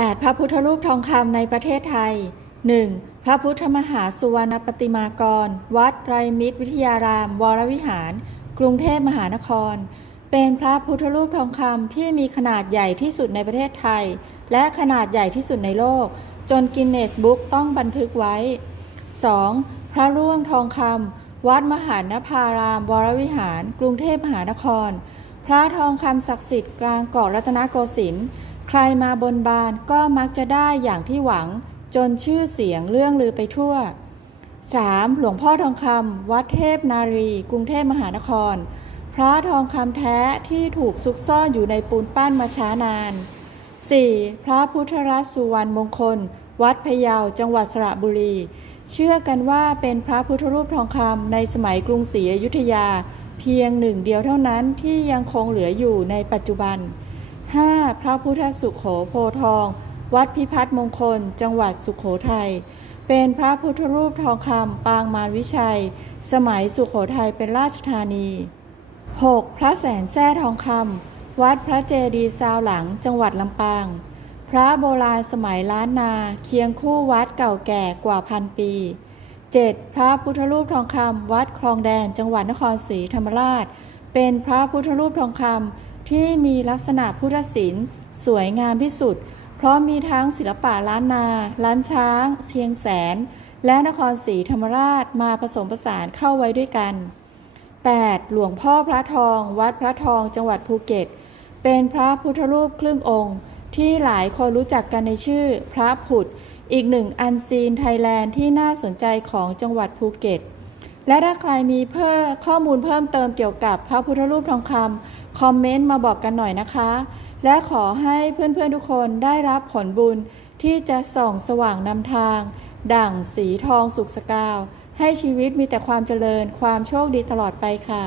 8. พระพุทธรูปทองคำในประเทศไทย 1. พระพุทธมหาสุวรรณปฏิมากร วัดไตรมิตรวิทยาราม วรวิหาร กรุงเทพมหานคร เป็นพระพุทธรูปทองคำที่มีขนาดใหญ่ที่สุดในประเทศไทย และขนาดใหญ่ที่สุดในโลก จนกินเนสบุ๊กต้องบันทึกไว้ 2. พระร่วงทองคำวัดมหานภาราม วรวิหาร กรุงเทพมหานคร พระทองคำศักดิ์สิทธิ์กลางเกาะรัตนโกสินทร์ ใครมาบนบานก็มักจะได้อย่างที่หวัง จนชื่อเสียงเรื่องลือไปทั่ว 3. หลวงพ่อทองคำวัดเทพนารี กรุงเทพมหานคร พระทองคำแท้ที่ถูกซุกซ่อนอยู่ในปูนปั้นมาช้านาน 4. พระพุทธรัตน์สุวรรณมงคล วัดพะเยาจังหวัดสระบุรี เชื่อกันว่าเป็นพระพุทธรูปทองคำในสมัยกรุงศรีอยุธยา เพียงหนึ่งเดียวเท่านั้นที่ยังคงเหลืออยู่ในปัจจุบัน 5. พระพุทธสุขโขโพทอง วัดพิพัฒน์มงคล จังหวัดสุขโขทัย เป็นพระพุทธรูปทองคำปางมารวิชัย สมัยสุขโขทัยเป็นราชธานี 6. พระแสนแท้ทองคำวัดพระเจดีย์ซาวหลัง จังหวัดลำปาง พระโบราณสมัยล้านนาเคียงคู่วัดเก่าแก่กว่าพันปี 7. พระพุทธรูปทองคำวัดคลองแดน จังหวัดนครศรีธรรมราช เป็นพระพุทธรูปทองคำ ที่มีลักษณะพุทธศิลป์ สวยงามที่สุด เพราะมีทั้งศิลปะล้านนา ล้านช้าง เชียงแสน และนครศรีธรรมราชมาผสมผสานเข้าไว้ด้วยกัน 8. หลวงพ่อพระทอง วัดพระทองจังหวัดภูเก็ต เป็นพระพุทธรูปครึ่งองค์ ที่หลายคนรู้จักกันในชื่อ พระผุด อีกหนึ่งอันซีนไทยแลนด์ที่น่าสนใจของจังหวัดภูเก็ต และถ้าใครมีเพิ่มข้อมูลเพิ่มเติมเกี่ยวกับพระพุทธรูปทองคำคอมเมนต์มาบอกกันหน่อยนะคะ และขอให้เพื่อนๆทุกคนได้รับผลบุญที่จะส่องสว่างนำทาง ดั่งสีทองสุกสกาว ให้ชีวิตมีแต่ความเจริญความโชคดีตลอดไปค่ะ